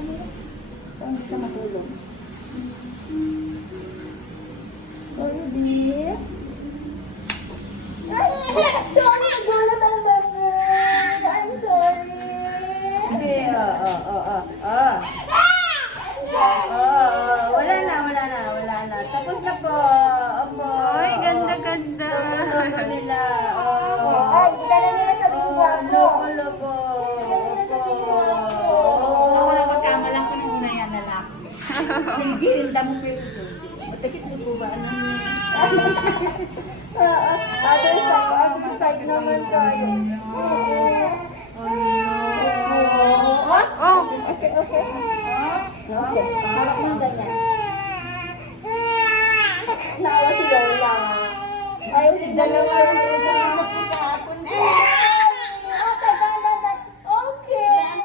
Hindi siya matulog. Sorry, dear. Ay, sorry, nagulat ang lamin. I'm sorry. Hindi, wala na. Tapos na po. Opo. Ay, ganda-ganda. Logo nila. Ay, dala nila sa bingwang mo. Logo. Ako na pagkamalan ko nung una yan lalaki. Piligirin damo pero ito. Matakit niyo po ba? Other side naman tayo. Oh! Okay. Okay. Harap mo ganyan. Naawa si Lola. Ayaw si Dalawa Dalawa. lang po sa